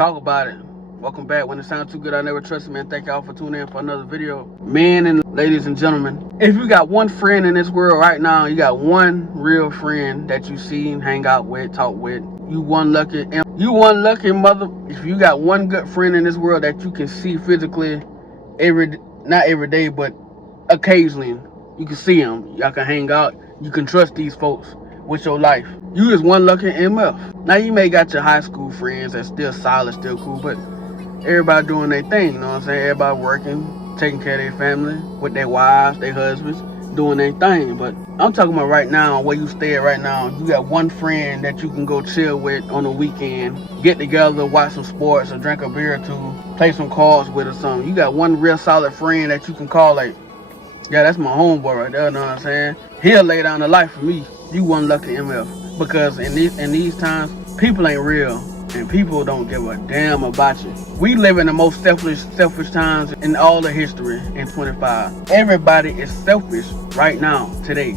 Talk about it. Welcome back. When it sounds too good, I never trust it, man. Thank y'all for tuning in for another video. Men and ladies and gentlemen, if you got one friend in this world right now, you got one real friend that you see, hang out with, talk with, you one lucky mother. If you got one good friend in this world that you can see physically not every day, but occasionally, you can see them, y'all can hang out, you can trust these folks with your life. You is one lucky MF. Now you may got your high school friends that's still solid, still cool, but everybody doing their thing, you know what I'm saying? Everybody working, taking care of their family, with their wives, their husbands, doing their thing. But I'm talking about right now, where you stay at right now. You got one friend that you can go chill with on the weekend, get together, watch some sports, or drink a beer or two, play some cards with or something. You got one real solid friend that you can call like, yeah, that's my homeboy right there, you know what I'm saying? He'll lay down the life for me. You one lucky MF. Because in these times, people ain't real. And people don't give a damn about you. We live in the most selfish times in all of history in 25. Everybody is selfish right now, today.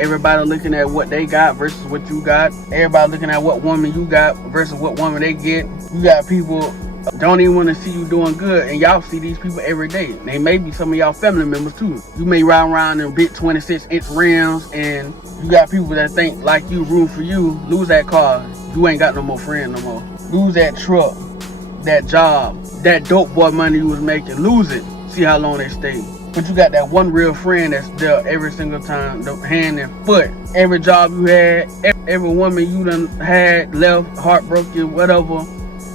Everybody looking at what they got versus what you got. Everybody looking at what woman you got versus what woman they get. You got people don't even want to see you doing good, and y'all see these people every day. They may be some of y'all family members too. You may ride around in big 26-inch rims, and you got people that think like you, room for you. Lose that car, you ain't got no more friends no more. Lose that truck, that job, that dope boy money you was making. Lose it. See how long they stay. But you got that one real friend that's there every single time, the hand and foot. Every job you had, every woman you done had, left, heartbroken, whatever,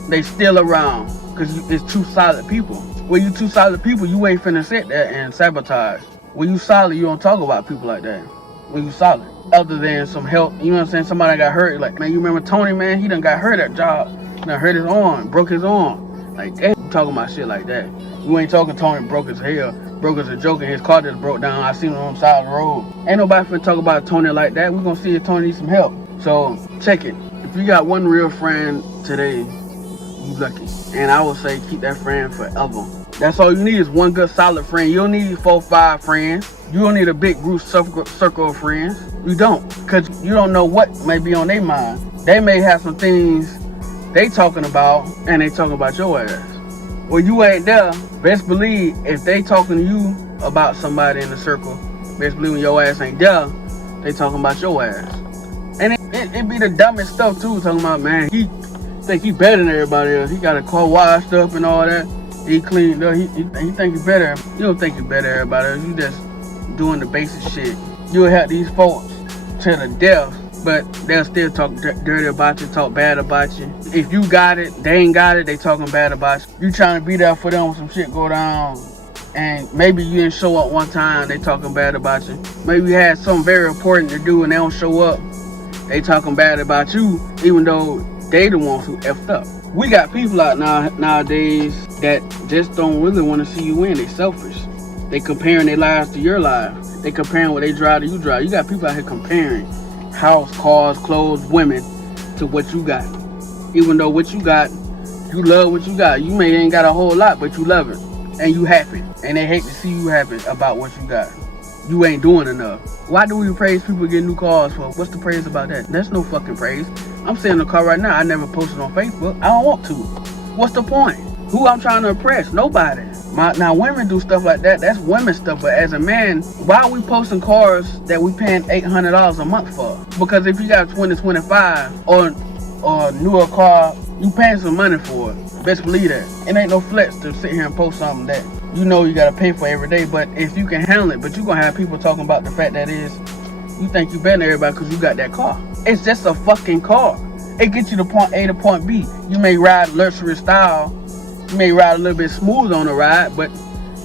they still around. Because it's two solid people. When you two solid people, you ain't finna sit there and sabotage. When you solid, you don't talk about people like that. When you solid. Other than some help, you know what I'm saying? Somebody got hurt. Like, man, you remember Tony, man? He done got hurt at job. He done hurt his arm, broke his arm. Like, damn, you talking about shit like that. You ain't talking Tony broke his hair, broke as a joke, and his car just broke down. I seen him on the side of the road. Ain't nobody finna talk about Tony like that. We gonna see if Tony needs some help. So, check it. If you got one real friend today, you lucky. And I would say keep that friend forever. That's all you need is one good solid friend. You don't need 4 or 5 friends. You don't need a big group circle of friends. You don't. Because you don't know what may be on their mind. They may have some things they talking about, and they talking about your ass. Well, you ain't there. Best believe if they talking to you about somebody in the circle, best believe when your ass ain't there, they talking about your ass. And it be the dumbest stuff too, talking about, man, he think he better than everybody else. He got a car washed up and all that. He cleaned up. He think he better. You don't think you better than everybody else. You just doing the basic shit. You'll have these folks to the death, but they'll still talk dirty about you, talk bad about you. If you got it, they ain't got it, they talking bad about you. You trying to be there for them when some shit go down, and maybe you didn't show up one time, they talking bad about you. Maybe you had something very important to do and they don't show up, they talking bad about you, even though they the ones who effed up. We got people out nowadays that just don't really want to see you win. They selfish. They comparing their lives to your life. They comparing what they drive to you drive. You got people out here comparing house, cars, clothes, women to what you got. Even though what you got, you love what you got. You may ain't got a whole lot, but you love it. And you happy. And they hate to see you happy about what you got. You ain't doing enough. Why do we praise people getting new cars for? What's the praise about that? There's no fucking praise. I'm sitting in the car right now. I never posted on Facebook. I don't want to. What's the point? Who I'm trying to impress? Nobody. Now women do stuff like that. That's women stuff. But as a man, why are we posting cars that we paying $800 a month for? Because if you got 2025 or a newer car, you paying some money for it. Best believe that. It ain't no flex to sit here and post something that you know you gotta pay for every day. But if you can handle it, but you gonna have people talking about the fact that is you think you better than everybody because you got that car. It's just a fucking car. It gets you to point A to point B. You may ride luxury style. You may ride a little bit smooth on the ride, but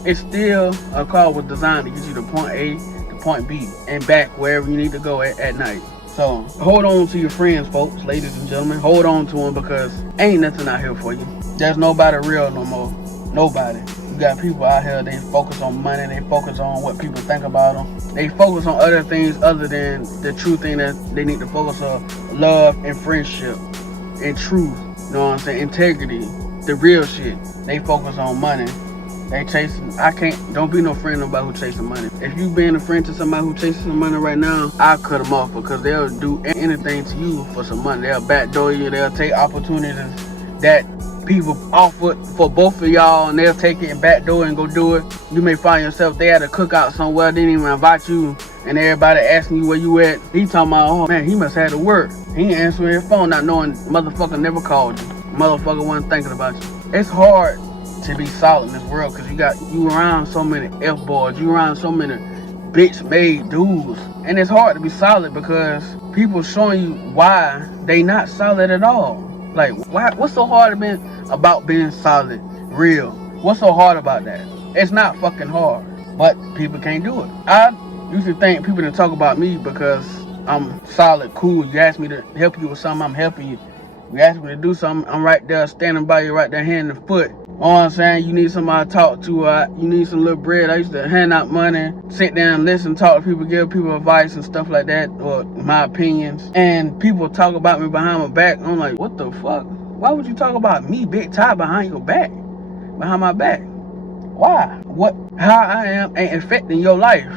it's still a car was designed to get you to point A to point B and back wherever you need to go at night. So hold on to your friends, folks, ladies and gentlemen. Hold on to them because ain't nothing out here for you. There's nobody real no more. Nobody. You got people out here, they focus on money, they focus on what people think about them. They focus on other things other than the true thing that they need to focus on. Love and friendship and truth. You know what I'm saying? Integrity. The real shit. They focus on money. They chasing. Don't be no friend of nobody who chasing money. If you being a friend to somebody who chasing some money right now, I'll cut them off because they'll do anything to you for some money. They'll backdoor you. They'll take opportunities that people offer for both of y'all and they'll take it and backdoor and go do it. You may find yourself they at a cookout somewhere, didn't even invite you, and everybody asking you where you at. He talking about, oh man, he must have to work. He ain't answering his phone not knowing motherfucker never called you. Motherfucker wasn't thinking about you. It's hard to be solid in this world because you around so many F-boys, you around so many bitch-made dudes. And it's hard to be solid because people showing you why they not solid at all. Like, what's so hard about being solid, real? What's so hard about that? It's not fucking hard, but people can't do it. I used to think people didn't talk about me because I'm solid, cool. You ask me to help you with something, I'm helping you. You ask me to do something, I'm right there, standing by you, right there, hand and foot. You know what I'm saying? You need somebody to talk to, you need some little bread. I used to hand out money, sit down, listen, talk to people, give people advice and stuff like that, or my opinions. And people talk about me behind my back. I'm like, what the fuck? Why would you talk about me, Big Ty, behind your back? Behind my back? Why? How I am ain't affecting your life.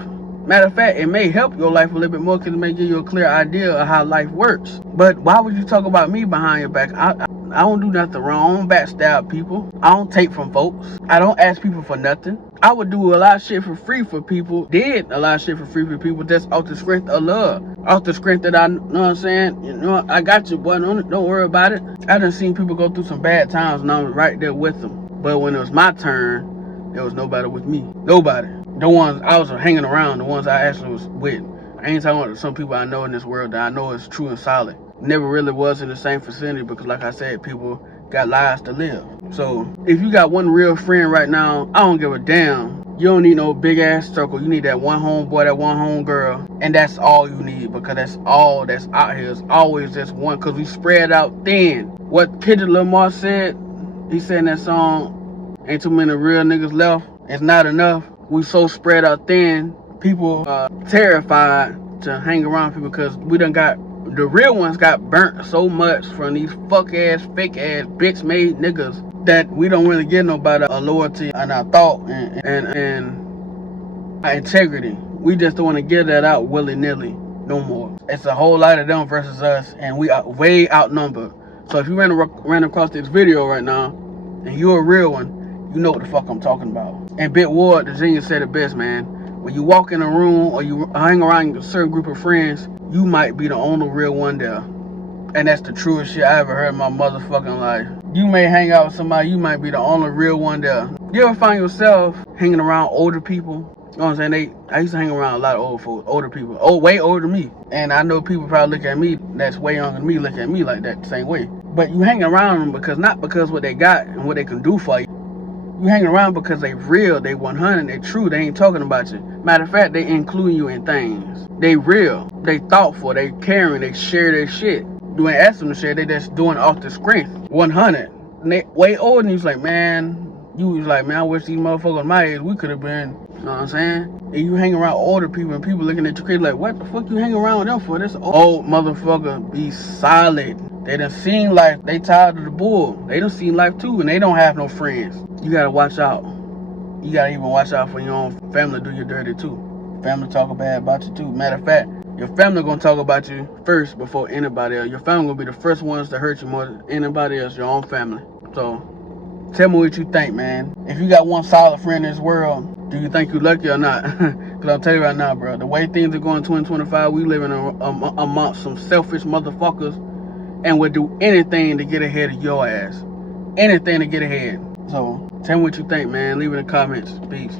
Matter of fact, it may help your life a little bit more because it may give you a clear idea of how life works. But why would you talk about me behind your back? I don't do nothing wrong. I don't backstab people. I don't take from folks. I don't ask people for nothing. I would do a lot of shit for free for people. Did a lot of shit for free for people just off the strength of love. Off the strength that I, you know what I'm saying? You know, I got you, boy. Don't worry about it. I done seen people go through some bad times and I was right there with them. But when it was my turn, there was nobody with me. Nobody. The ones I was hanging around, the ones I actually was with. I ain't talking about some people I know in this world that I know is true and solid. Never really was in the same vicinity because, like I said, people got lives to live. So if you got one real friend right now, I don't give a damn. You don't need no big ass circle. You need that one homeboy, that one homegirl, and that's all you need because that's all that's out here. It's always just one because we spread out thin. What Kendrick Lamar said, he said in that song, ain't too many real niggas left. It's not enough. We so spread out thin, people terrified to hang around people because we done got, the real ones got burnt so much from these fuck ass, fake ass, bitch made niggas that we don't really get nobody a loyalty and our thought and our integrity. We just don't want to give that out willy-nilly no more. It's a whole lot of them versus us and we are way outnumbered. So if you ran across this video right now and you're a real one, you know what the fuck I'm talking about. And Bit Ward, the genius, said it best, man. When you walk in a room or you hang around a certain group of friends, you might be the only real one there. And that's the truest shit I ever heard in my motherfucking life. You may hang out with somebody, you might be the only real one there. You ever find yourself hanging around older people? You know what I'm saying? I used to hang around a lot of old folks, older people. Oh, way older than me. And I know people probably look at me that's way younger than me, look at me like that the same way. But you hang around them because not because what they got and what they can do for you. You hang around because they real, they 100, they true, they ain't talking about you. Matter of fact, they include you in things. They real, they thoughtful, they caring, they share their shit. You ain't ask them to share, they just doing off the strength. 100. And they way older than you, like, man, I wish these motherfuckers my age, we could have been, you know what I'm saying? And you hang around older people and people looking at you crazy like, what the fuck you hang around with them for? This old motherfucker be solid. They done seen life, they tired of the bull. They done seen life too and they don't have no friends. You gotta watch out. You gotta even watch out for your own family do you dirty too. Family talk bad about you too. Matter of fact, your family gonna talk about you first before anybody else. Your family gonna be the first ones to hurt you more than anybody else, your own family. So, tell me what you think, man. If you got one solid friend in this world, do you think you lucky or not? Because I'll tell you right now, bro, the way things are going in 2025, we living amongst some selfish motherfuckers and would do anything to get ahead of your ass. Anything to get ahead. So, tell me what you think, man. Leave it in the comments. Peace.